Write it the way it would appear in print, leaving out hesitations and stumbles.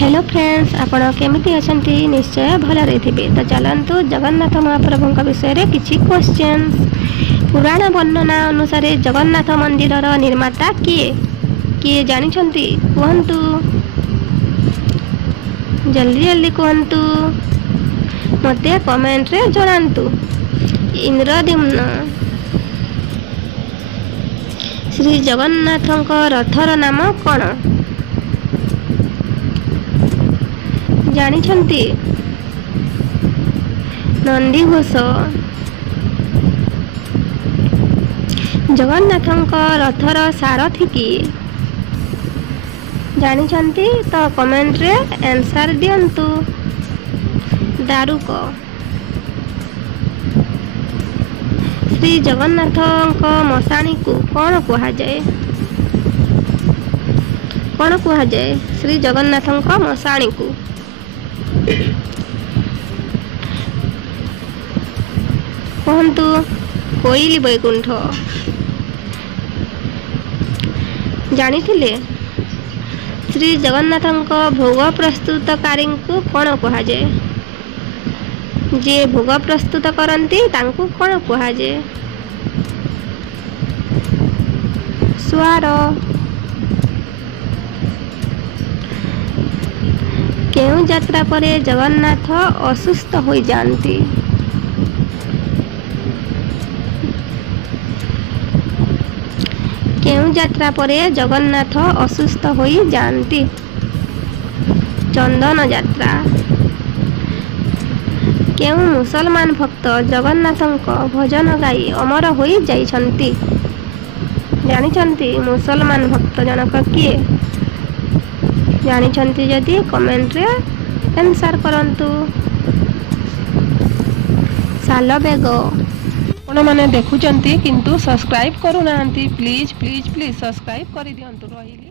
Hello friends, आपण केमिति अछंती? निश्चय भलरे थिबे। तो चलंतु जगन्नाथ महाप्रभुଙ୍କ विषय रे किछि क्वेश्चंस। पुराण वर्णना अनुसार जगन्नाथ मंदिरर निर्माता किए किए जानिछंती? कहंतु, जल्दी जल्दी कहंतु, मते कमेंट रे जणांतु। इंद्रद्युम्न। श्री जगन्नाथଙ୍କ रथर नाम कौन जानिछंती? नंदीघोष। जगन्नाथଙ୍କ रथर सारथी किए जानिछंती? तो कमेंट रे आंसर दियंतु। दारुक। श्री जगन्नाथଙ୍କ मशाणी को कौन कहा जाए? कौन कहा जाए श्री जगन्नाथଙ୍କ मशाणी को? कहंतु, कोइली बैकुंठ। जानिथिले? श्री जगन्नाथଙ୍କ भोग प्रस्तुतकारी को कौन कहा जाए? जे भोग प्रस्तुत करती तांकु कौन कहा जाए? स्वार। केउ यात्रा परे जगन्नाथ असुस्थ हो जाती? केउ यात्रा परे जगन्नाथ असुस्थ हो जाती? चंदन यात्रा। केउ मुसलमान भक्त जगन्नाथଙ୍କ भजन गाई अमर हो जाइछंती? जानिछंती? मुसलमान भक्त जनक किए? जानिछंती जदि कमेंट रे आंसर करंतु। सालबेग। आपण माने देखुचंती किंतु सब्सक्राइब करू नांती। प्लीज प्लीज प्लीज सब्सक्राइब करि दियंतु। रहिली।